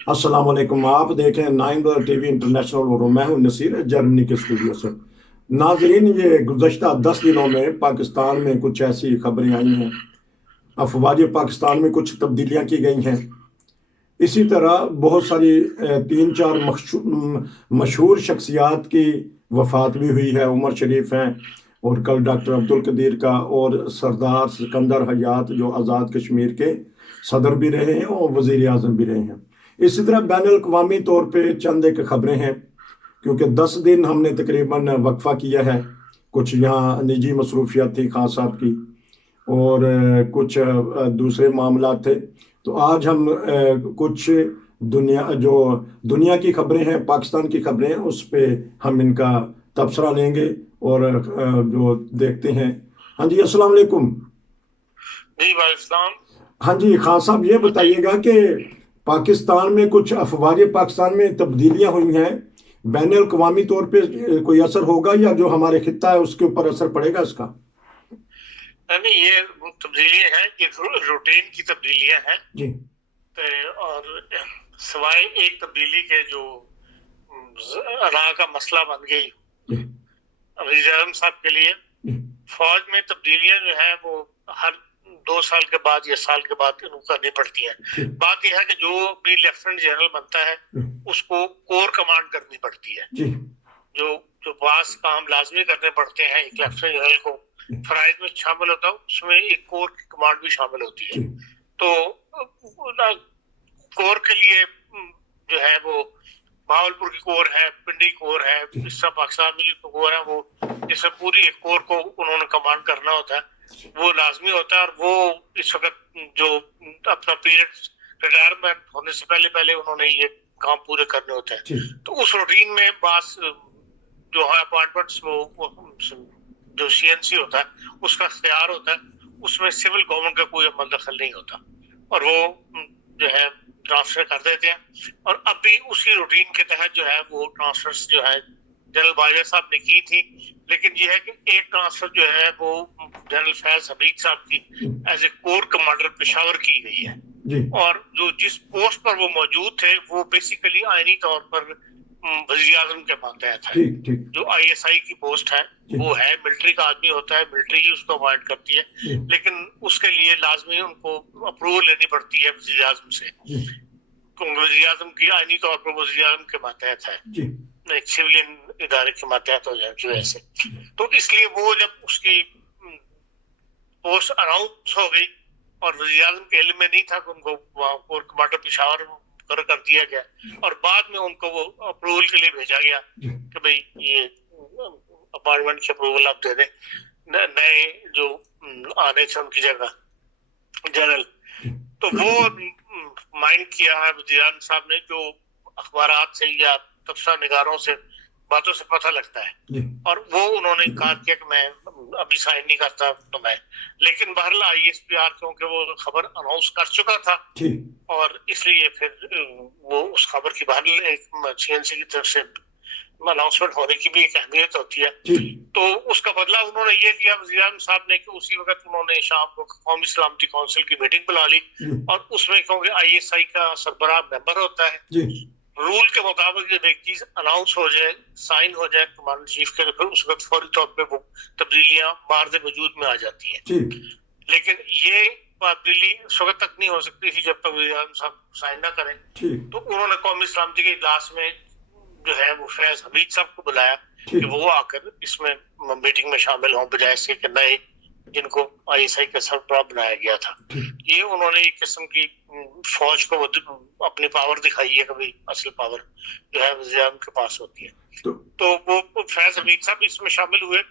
अस्सलाम वालेकुम। आप देखें नाइन टीवी इंटरनेशनल और मैं हूं नसीर जर्मनी के स्टूडियो से। नाजरीन, ये गुज़श्ता 10 दिनों में पाकिस्तान में कुछ ऐसी खबरें आई हैं, अफवाज पाकिस्तान में कुछ तब्दीलियां की गई हैं। इसी तरह बहुत सारी तीन चार मशहूर शख्सियात की वफात भी हुई है। उमर शरीफ हैं, और कल डॉक्टर अब्दुल कदीर का, और सरदार सिकंदर हयात जो आज़ाद कश्मीर के सदर भी रहे हैं और वज़ीर आज़म भी रहे हैं। इसी तरह बैन अवी तौर पर चंद एक खबरें हैं, क्योंकि 10 दिन हमने तकरीबन वक्फा किया है। कुछ यहाँ निजी मसरूफियात थी खान साहब की, और कुछ दूसरे मामला थे। तो आज हम कुछ दुनिया की खबरें हैं, पाकिस्तान की खबरें हैं, उस पे हम इनका तबसरा लेंगे और जो देखते हैं। हाँ जी, अस्सलाम वालेकुम। जी भाई इस्लाम। हाँ जी, खान साहब ये बताइएगा कि पाकिस्तान में कुछ अफवाज पाकिस्तान में तब्दीलियां हुई हैं, बैन अवी तौर पे कोई असर होगा, या जो हमारे खित्ता है उसके ऊपर असर पड़ेगा इसका? नहीं, ये तब्दीलियां हैं, ये रूटीन की तब्दीलियां हैं। जी। और सिवाय एक तब्दीली के जो अदा का मसला बन गई जी। वज़ीर आज़म साहब के लिए, जी। फौज में तब्दीलियां जो है वो हर 2 साल के बाद या साल के बाद इनको करनी पड़ती है। जी। बात यह है कि जो भी लेफ्टिनेंट जनरल बनता है उसको कोर कमांड करनी पड़ती है। जी। जो जो पास काम लाजमी करने पड़ते हैं एक लेफ्टिनेंट जनरल को, फराइज में शामिल होता है, उसमें एक कोर की कमांड भी शामिल होती है। तो कोर के लिए जो है वो भावलपुर की कोर है, पिंडी कोर है, इस तरह पाकिस्तान में जो कोर है वो जिससे पूरी एक कोर को उन्होंने कमांड करना होता है, वो लाजमी होता है। और वो इस वक्त जो अपना पीरियड रिटायरमेंट होने से पहले पहले उन्होंने ये काम पूरे करने होते हैं। तो उस रूटीन में बास जो है अपॉइंटमेंट्स वो जो सीएनसी होता है उसका इख्तियार होता है, उसमें सिविल गवर्नमेंट का कोई अमल दखल नहीं होता, और वो जो है ट्रांसफर कर देते हैं। और अब भी उसी रूटीन के तहत जो है वो ट्रांसफर जो है जनरल बाजवा साहब ने की थी। लेकिन ये है कि एक ट्रांसफर जो है वो जनरल फैज हमीद साहब की as a corps commander Peshawar की गई है, और जो जिस पोस्ट पर वो मौजूद थे वो बेसिकली आईनी तौर पर वज़ीर आज़म के मातहत है। जो आईएसआई की पोस्ट है वो है, मिलिट्री का आदमी होता है, मिलिट्री ही उसको अपॉइंट करती है, लेकिन उसके लिए लाजमी उनको अप्रूवल लेनी पड़ती है वज़ीर आज़म से, क्योंकि वज़ीर आज़म की आईनी तौर पर वज़ीर आज़म के मातहत है, एक सिविलियन इदारे के मातहत हो जाए जो ऐसे। तो इसलिए वो जब उसकी पोस्ट अनाउंस हो गई और वज़ीर आज़म के इल्म में नहीं था कि उनको कोर कमांडर पेशावर कर दिया गया, और बाद में उनको वो अप्रूवल के लिए भेजा गया कि भाई ये अपॉइंटमेंट की अप्रूवल आप दे दें नए जो आने थे उनकी जगह जनरल। तो वो माइंड किया है वज़ीर आज़म साहब ने, जो अखबारात से या तबसरा निगारों से बातों से पता लगता है, और वो उन्होंने कहा कि मैं अभी साइन नहीं करता तो मैं, लेकिन बहरहाल आईएसपीआर क्योंकि वो खबर अनाउंस कर चुका था और इसलिए फिर वो उस खबर की बहरहाल एक सीएनसी की तरफ से अनाउंसमेंट होने की भी एक अहमियत होती है। तो उसका बदला उन्होंने ये लिया वज़ीर आज़म साहब ने कि उसी वक्त उन्होंने शाम को कौमी सलामती काउंसिल की मीटिंग बुला ली, और उसमें क्योंकि आईएसआई का सरबराह मेंबर होता है, रूल के मुताबिक जब एक चीज अनाउंस हो जाए, साइन हो जाए कमांडर चीफ के, तो फिर उस वक्त फौरी तौर पे वो तब्दीलियां मार्द वजूद में आ जाती हैं। लेकिन ये तब्दीली उस वक्त तक नहीं हो सकती थी जब तक वज़ीर आज़म साहब साइन ना करें। तो उन्होंने कौमी सलामती के इजलास में जो है वो फैज हमीद साहब को बुलाया कि वो आकर इसमें मीटिंग में शामिल हों, बजाय से कि नए जिनको आईएसआई का सरबराह बनाया गया था। ये उन्होंने एक किस्म की फौज को अपनी पावर दिखाई है, कभी असल पावर जो है वज़ीर आज़म के पास होती है। तो वो फैज हमीद साहब इसमें शामिल हुए।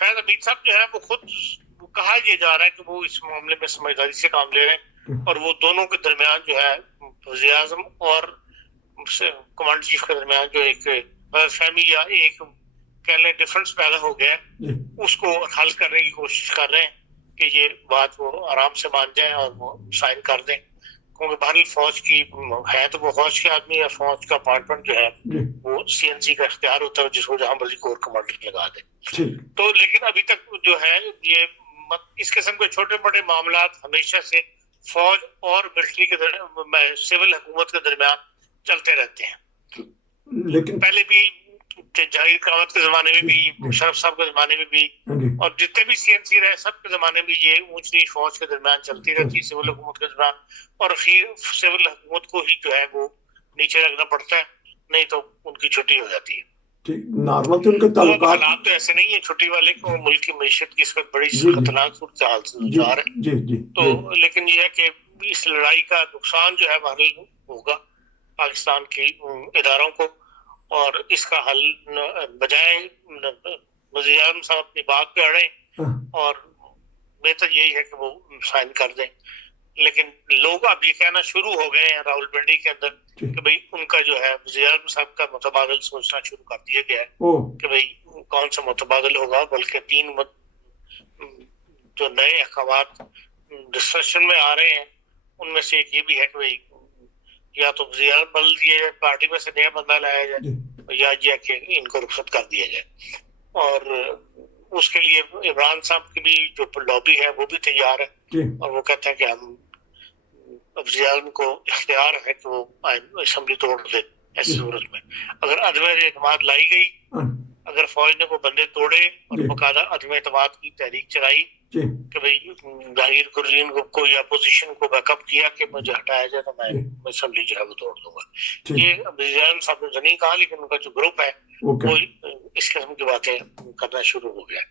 फैज हमीद साहब जो है वो खुद कहा यह जा रहा है कि वो इस मामले में समझदारी से काम ले रहे हैं, और वो दोनों के दरमियान जो है वज़ीर आज़म और कमांडर चीफ के दरमियान जो एक फहमी या एक कह लें डिफरेंस पैदा हो गया, उसको हल करने की कोशिश कर रहे हैं कि ये बात वो आराम से मान जाए और वो साइन कर दें, क्योंकि बहरहाल फौज की है तो वो फौज के आदमी या फौज का अपार्टमेंट जो है वो सीएनसी का इख्तियार होता है, जिसको जहां मर्जी कोर कमांडर लगा दे। तो लेकिन अभी तक जो है ये इस किस्म के छोटे मोटे मामला हमेशा से फौज और मिलिट्री के सिविल हुकूमत के दरमियान चलते रहते हैं। लेकिन पहले भी जहांगीर कावत के जमाने में भी, मुशर्रफ साहब के जमाने में भी, और जितने भी सीएनसी रहे सब के जमाने में ये ऊंच नीच फौज के दरमियान चलती रहती है, सिविल हुकूमत के दरमियान, और फिर सिविल हुकूमत को ही जो है वो नीचे रखना पड़ता है, नहीं तो उनकी छुट्टी हो जाती है। नॉर्मल तो उनके ताल्लुकात, हालात तो ऐसे नहीं है छुट्टी वाले को, मुल्क की मैशत की इस वक्त बड़ी खतरनाक सूरत हाल से जा रहे हैं। तो लेकिन ये है कि इस लड़ाई का नुकसान जो है बहरहाल होगा पाकिस्तान के इदारों को, और इसका हल बजाय वज़ीर आज़म साहब अपनी बात पे अड़े, और बेहतर यही है कि वो साइन कर दें। लेकिन लोग अब ये कहना शुरू हो गए हैं रावलपिंडी के अंदर कि भाई उनका जो है वज़ीर आज़म साहब का मुतबादल सोचना शुरू कर दिया गया है कि भाई कौन सा मुतबादल होगा, बल्कि 3 जो नए अहकामात डिस्कशन में आ रहे हैं उनमें से एक ये भी है कि भाई या तो वज़ीर आज़म बदल दिया जाए, पार्टी में से नया बंदा लाया जाए, या ये कि इनको रुखसत कर दिया जाए। और उसके लिए इमरान साहब की भी जो लॉबी है वो भी तैयार है, और वो कहते हैं कि हम वज़ीर आज़म को इख्तियार है कि वो असेंबली तोड़ दे। ऐसी सूरत में अगर अदम एतमाद लाई गई, अगर फौज ने वो बंदे तोड़े और बकायदा अदम एतमाद की तहरीक चलाई कि भाई जहांगीर कुर्रीन को या अपोजिशन को बैकअप किया कि मुझे हटाया जाए तो मैं असेंबली जो है वो तोड़ दूंगा। ये वज़ीर आज़म साहब ने नहीं कहा, लेकिन उनका जो ग्रुप है वो इस किस्म की बातें करना शुरू हो गया।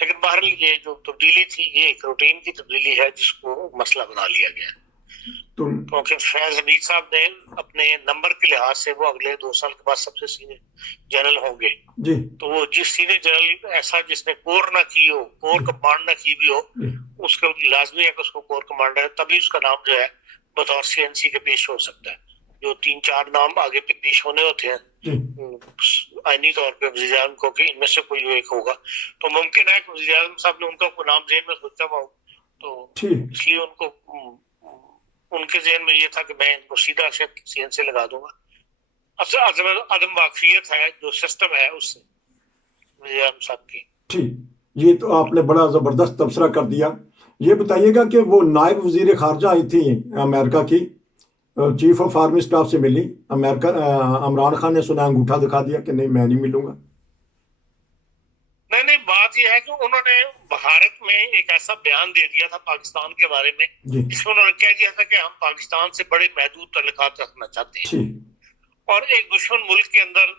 लेकिन बहरहाल ये जो तब्दीली थी ये एक रूटीन की तब्दीली है जिसको मसला बना लिया गया, क्योंकि फैज हमीद साहब ने अपने नंबर के लिहाज से वो अगले 2 साल के बाद सबसे सीनियर जनरल होंगे जी। तो वो जिस सीनियर जनरल ऐसा जिसने कोर ना की हो, कोर कमांड ना की भी हो, उसको लाजमी है कि उसको कोर कमांडर है, तभी उसका नाम जो है बतौर सीएनसी के पेश हो सकता है। जो 3-4 नाम आगे पे पेश होने होते हैं आईनी तौर पे वज़ीर आज़म को कि इनमें से कोई एक होगा, तो मुमकिन है कि वज़ीर आज़म साहब ने उनका कोई नाम जेहन में सोचा हुआ हो, तो इसलिए उनको उनके ज़हन में ये था कि मैं इनको सीधा सीएनसी लगा दूंगा। अदम वाकफियत है जो सिस्टम है उससे वज़ीर आज़म साहब की। ठीक, ये तो आपने बड़ा जबरदस्त तबसरा कर दिया। ये बताइएगा कि वो नायब वजीर खारजा आई थी अमेरिका की, चीफ ऑफ आर्मी स्टाफ से मिली अमेरिका, इमरान खान ने सुना अंगूठा दिखा दिया कि नहीं मैं नहीं मिलूंगा। नहीं, बात यह है कि उन्होंने भारत में एक ऐसा बयान दे दिया था पाकिस्तान के बारे में जिसमें उन्होंने कह दिया था कि हम पाकिस्तान से बड़े महदूद तल्लुकात रखना चाहते हैं, और एक दुश्मन मुल्क के अंदर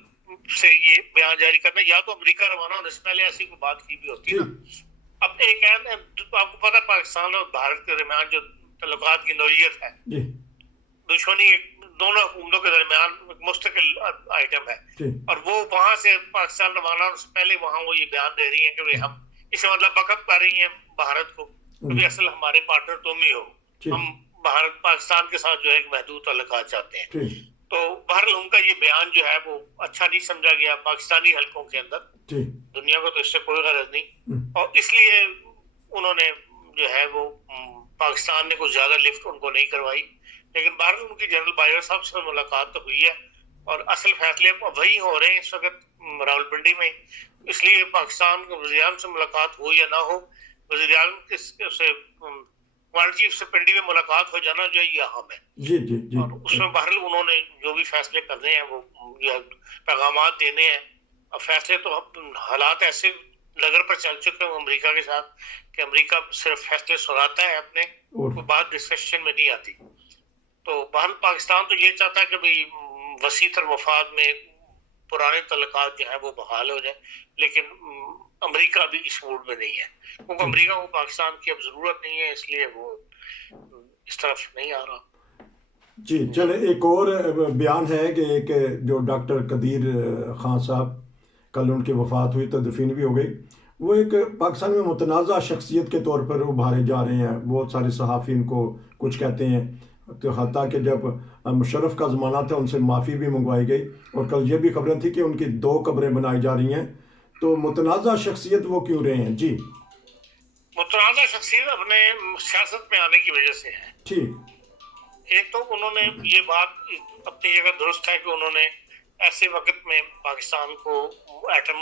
से ये बयान जारी करना, या तो अमेरिका रवाना होने से पहले ऐसी कोई बात की भी होती है ना। अब एक आपको पता है पाकिस्तान और भारत के दरमियान जो तल्लुकात की नौइयत है, दुश्मनी दोनों हुकूमतों के दरमियान मुस्तकिल आइटम है, और वो वहां से पाकिस्तान रवाना होने से पहले वहां वो ये बयान दे रही है कि हम इसे मतलब बकअप कर रही हैं भारत को कि असल हमारे पार्टनर तुम ही हो, हम भारत पाकिस्तान के साथ जो है एक महदूद तल्लुकात चाहते हैं। तो बहरहाल उनका ये बयान जो है वो अच्छा नहीं समझा गया पाकिस्तानी हलकों के अंदर, दुनिया को तो इससे कोई गरज नहीं, और इसलिए उन्होंने जो है वो पाकिस्तान ने कुछ ज्यादा लिफ्ट उनको नहीं करवाई। लेकिन बहरहाल उनकी जनरल बाजवा साहब से मुलाकात तो हुई है, और असल फैसले वही हो रहे हैं इस वक्त रावलपिंडी में। इसलिए पाकिस्तान के वज़ीर आज़म से मुलाकात हो या ना हो, वज़ीर आज़म से कमांडर चीफ से पिंडी में मुलाकात हो जाना जो ये अहम है जी। और उसमें बहरहाल उन्होंने जो भी फैसले करने हैं वो पैगामात देने हैं। अब फैसले तो हालात ऐसे लगन पर चल चुके हैं अमेरिका के साथ कि अमेरिका सिर्फ फैसले सुनाता है अपने, कोई बात डिस्कशन में नहीं आती। तो बहरहाल पाकिस्तान तो ये चाहता है कि भाई वसीतर मफाद में पुराने तल्लुकात जो है वो बहाल हो जाए, लेकिन अमेरिका भी इस मूड में नहीं है, क्योंकि अमेरिका को पाकिस्तान की अब जरूरत नहीं है, इसलिए वो इस तरफ नहीं आ रहा जी। चले, एक और बयान है कि एक जो डॉक्टर कदीर खान साहब कल उनकी वफात हुई, तदफीन भी हो गई, वो एक पाकिस्तान में मुतनाज़ा शख्सियत के तौर पर उभारे जा रहे हैं। बहुत सारे सहाफ़ी इनको कुछ कहते हैं, तो हत्ता कि जब मुशर्रफ का ज़माना था उनसे माफ़ी भी मंगवाई गई, और कल ये भी खबरें थी कि उनकी 2 कब्रें बनाई जा रही हैं। तो मुतनाज़ा शख्सियत वो क्यों रहे हैं जी? मुतनाज़ा शख्सियत अपने सियासत में आने की वजह से है। ठीक, एक तो उन्होंने ये बात अपनी जगह दुरुस्त है कि उन्होंने ऐसे वक्त में पाकिस्तान को एटम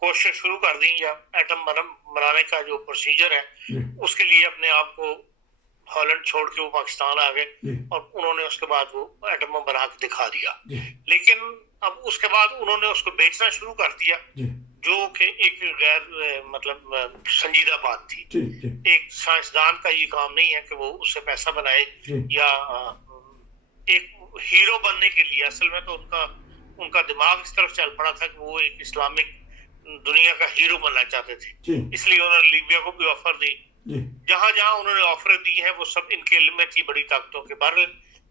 कोशिश शुरू कर दी, या एटम बनाने का जो प्रोसीजर है उसके लिए अपने आप को हॉलैंड छोड़ के वो पाकिस्तान आ गए जी और उन्होंने उसके बाद वो एटम बम बना के दिखा दिया। जी लेकिन अब उसके बाद उन्होंने उसको बेचना शुरू कर दिया, जी जो कि एक गैर मतलब संजीदा बात थी। जी जी एक साइंसदान का ये काम नहीं है कि वो उससे पैसा बनाए जी या एक हीरो बनने के लिए। असल में तो उनका दिमाग इस तरफ चल पड़ा था कि वो एक इस्लामिक दुनिया का हीरो बनना चाहते थे, जी इसलिए उन्होंने लीबिया को भी ऑफर दी। जी जहां जहां उन्होंने ऑफर दी है वो सब इनके इल्म में थी, बड़ी ताकतों के। बाहर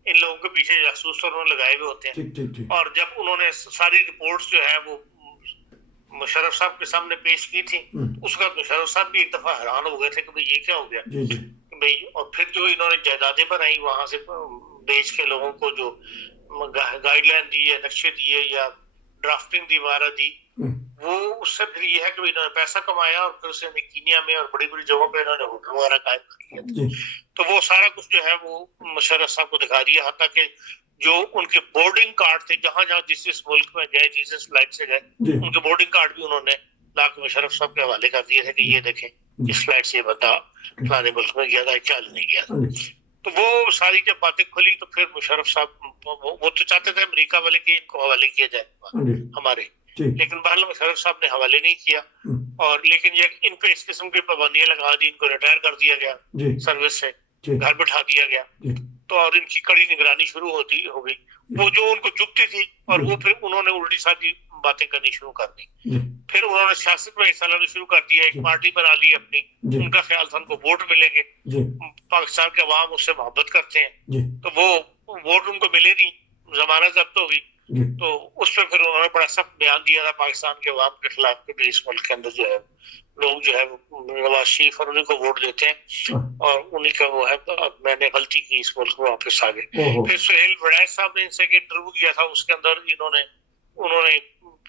इन लोगों के पीछे जासूस तो उन्होंने लगाए हुए होते हैं। ठीक ठीक ठीक और जब उन्होंने सारी रिपोर्ट्स जो है वो मुशर्रफ साहब के सामने पेश की थी, उसका मुशर्रफ साहब भी एक दफा हैरान हो गए थे कि भाई ये क्या हो गया जी जी भाई। और फिर जो इन्होंने जायदादें बनाई वहां से बेच के लोगों को, जो गाइडलाइन दी है, नक्शे दिए या ड्राफ्टिंग दी, इमारत दी, वो उससे फिर ये है कि इन्होंने पैसा कमाया और फिर उसे कीनिया में और बड़ी बड़ी जगहों पे इन्होंने होटल वगैरह कायम कर लिया। जी तो वो सारा कुछ जो है वो मुशर्रफ साहब को दिखा दिया, हत्ता कि जो उनके बोर्डिंग कार्ड थे, जहां जहां जिस मुल्क में गए, जिस फ्लाइट से गए, जी उनके बोर्डिंग कार्ड भी उन्होंने लाके मुशर्रफ साहब के हवाले कर दिए थे कि ये देखें इस फ्लाइट से ये बता फलाने मुल्क में गया था, क्या नहीं गया था। तो वो सारी जब बातें खुली तो फिर मुशर्रफ साहब वो तो चाहते थे अमेरिका वाले कि इनको हवाले किया जाए हमारे, लेकिन बहरहाल मुशर्रफ साहब ने हवाले नहीं किया। और लेकिन ये इन पे इस किस्म की पाबंदियां लगा दी, इनको रिटायर कर दिया गया सर्विस से, घर बिठा दिया गया। तो और इनकी कड़ी निगरानी शुरू हो गई। वो जो उनको चुभती थी और वो फिर उन्होंने उल्टी सादी बातें करनी शुरू कर दी। फिर उन्होंने सियासत में हिस्सा लेना शुरू कर दिया, एक पार्टी बना ली अपनी। उनका ख्याल था उनको वोट मिलेंगे, पाकिस्तान के अवाम उससे मोहब्बत करते हैं, तो वो वोट उनको मिले नहीं, जमानत जब्त हो गई। तो उस पर फिर उन्होंने बड़ा सख्त बयान दिया था पाकिस्तान के अवाम के खिलाफ कि इस मुल्क के अंदर जो है लोग जो है नवाज शरीफ और उन्हीं को वोट देते हैं और उन्हीं का वो है, तो अब मैंने गलती की, इस मुल्क में वापस आ गए। फिर सुहेल वड़ैच साहब ने इनसे इंटरव्यू किया था, उसके अंदर उन्होंने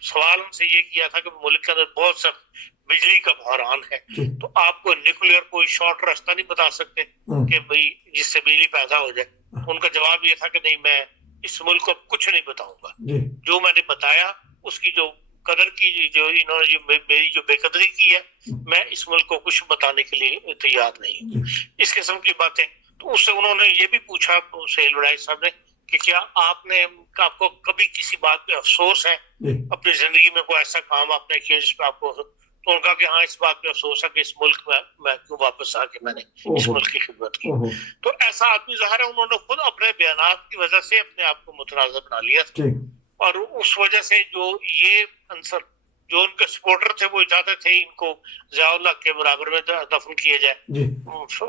सवाल उनसे ये किया था कि मुल्क के अंदर बहुत सख्त बिजली का बहरान है, तो आपको न्यूक्लियर कोई शॉर्ट रास्ता नहीं बता सकते कि भाई जिससे बिजली पैदा हो जाए। उनका जवाब ये था कि नहीं, मैं इस मुल्क को कुछ नहीं बताऊंगा, जो मैंने बताया उसकी जो कदर की, जो इन्होंने मेरी जो बेकदरी की है, मैं इस मुल्क को कुछ बताने के लिए तैयार नहीं हूँ। इस किस्म की बातें। तो उससे उन्होंने ये भी पूछा सुहेल वड़ैच साहब ने कि क्या आपको कभी किसी बात पे अफसोस है, अपनी जिंदगी में कोई ऐसा काम आपने किया जिसपे आपको, तो उनका कि हाँ, इस बात पे अफसोस है कि इस मुल्क में मैं क्यों वापस आके मैंने इस मुल्क की खिदमत की। तो ऐसा आदमी ज़ाहिर है उन्होंने खुद अपने बयानात की वजह से अपने आप को मुतनाज़ बना लिया था, और उस वजह से जो ये अंसर जो उनके सपोर्टर थे वो चाहते थे इनको ज़ियाउल्लाह के बराबर में दफन किया जाए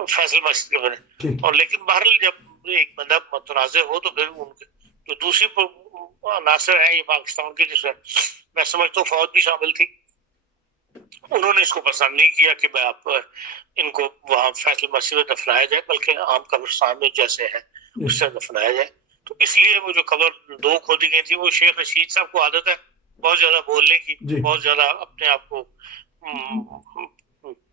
फैसल मस्जिद के बने। और लेकिन बहरहाल जब एक बंदा मुतनाज़ हो तो फिर उनके जो दूसरी नासिर है ये पाकिस्तान के, जिसमें मैं समझता हूँ फौज भी शामिल थी, उन्होंने इसको पसंद नहीं किया कि मैं आप इनको वहाँ फैसल मस्जिद में दफनाया जाए, बल्कि आम कब्रिस्तान में जैसे है उससे दफनाया जाए। तो इसलिए वो जो कब्र 2 खोदी गई थी, वो शेख रशीद साहब को आदत है बहुत ज्यादा बोलने की, बहुत ज्यादा अपने आप को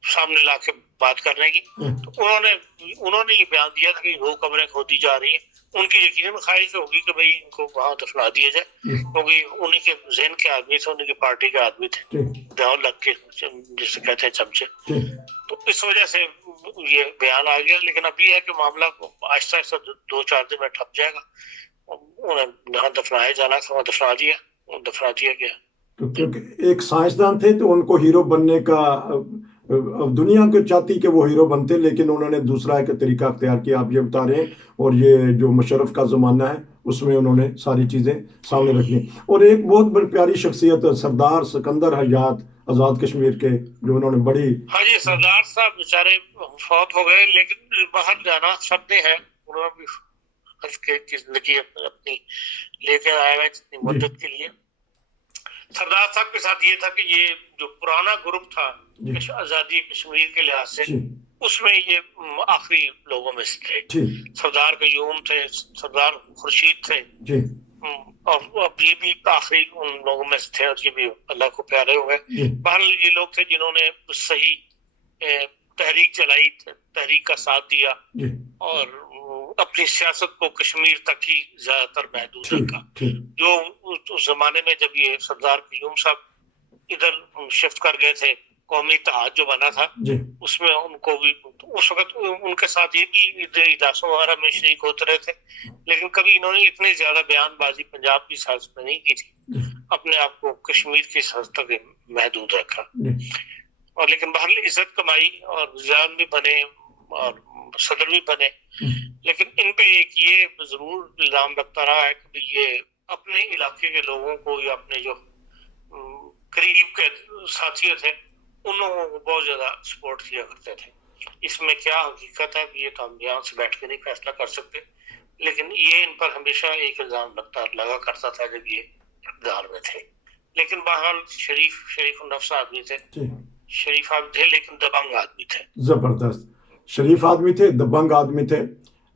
सामने ला के बात करने की। तो उन्होंने ये बयान दिया था कि 2 कब्रें खोदी जा रही हैं। उनकी यकीनन ख्वाहिश होगी कि भाई इनको वहां दफना दिया जाए, क्योंकि उन्हीं के ज़हन के आदमी थे, उन्हीं की पार्टी के आदमी थे, दाव लग के जिसे कहते हैं चमचे। तो इस वजह से ये बयान आ गया। लेकिन अब ये है कि मामला को आहिस्ता आहिस्ता 2-4 दिन में ठप जाएगा। उन्हें जहाँ दफनाया जाना था वहाँ दफना दिया गया। तो क्योंकि एक साइंसदान थे तो उनको हीरो बनने का, अब दुनिया को चाहती कि वो हीरो बनते, लेकिन उन्होंने दूसरा एक तरीका अख्तियार किया, आप ये बता रहे हैं। और ये जो मुशर्रफ का ज़माना है उसमें उन्होंने सारी चीज़ें सामने रखी। और एक बहुत बड़ी प्यारी शख्सियत सरदार सिकंदर हयात आज़ाद कश्मीर के, जो उन्होंने बड़ी, हाँ जी, सरदार साहब बेचारे फौत हो गए, लेकिन बाहर जाना सबने है, उन्होंने भी की जिंदगी अपनी लेकर आए हुए जितनी मुद्दत के लिए। सरदार साहब के साथ ये था कि ये जो पुराना ग्रुप था आजादी कश्मीर के लिहाज से, उसमें ये आखिरी लोगों में से थे। सरदार कयूम थे, सरदार खुर्शीद थे, और अब ये भी आखिरी उन लोगों में से थे, और ये भी अल्लाह को प्यारे हो गए। बहरहाल ये लोग थे जिन्होंने सही तहरीक चलाई, तहरीक का साथ दिया और अपनी सियासत को कश्मीर तक ही ज्यादातर महदूद रखा। जो उस जमाने में जब ये सरदार कयूम साहब इधर शिफ्ट कर गए थे قومی اتحاد جو بنا تھا جی اس میں ان کو بھی اس وقت ان کے ساتھ یہ بھی اداسوں وغیرہ میں شریک ہوتے رہے تھے، لیکن کبھی انہوں نے اتنی زیادہ بیان بازی پنجاب کی سازش میں نہیں کی تھی، جی اپنے آپ کو کشمیر کی سازش تک محدود رکھا، جی اور لیکن بہرحال عزت کمائی اور وزیران بھی بنے اور صدر بھی بنے، لیکن ان پہ ایک یہ ضرور الزام لگتا رہا ہے کہ یہ اپنے علاقے کے لوگوں کو یا اپنے جو قریب کے ساتھی تھے ان لوگوں کو بہت زیادہ سپورٹ کیا کرتے تھے۔ اس میں کیا حقیقت ہے یہ تو ہم یہاں سے بیٹھ کے نہیں فیصلہ کر سکتے، لیکن یہ ان پر ہمیشہ ایک الزام لگا کرتا تھا جب یہ اقتدار میں تھے۔ لیکن بہرحال شریف النفس آدمی تھے، جی شریف آدمی تھے لیکن دبنگ آدمی تھے۔ زبردست، شریف آدمی تھے، دبنگ آدمی تھے۔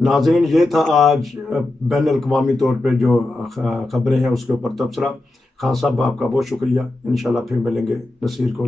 ناظرین یہ تھا آج بین الاقوامی طور پہ جو خبریں ہیں اس کے اوپر تبصرہ۔ خان صاحب آپ کا بہت شکریہ، انشاءاللہ پھر ملیں گے نصیر کو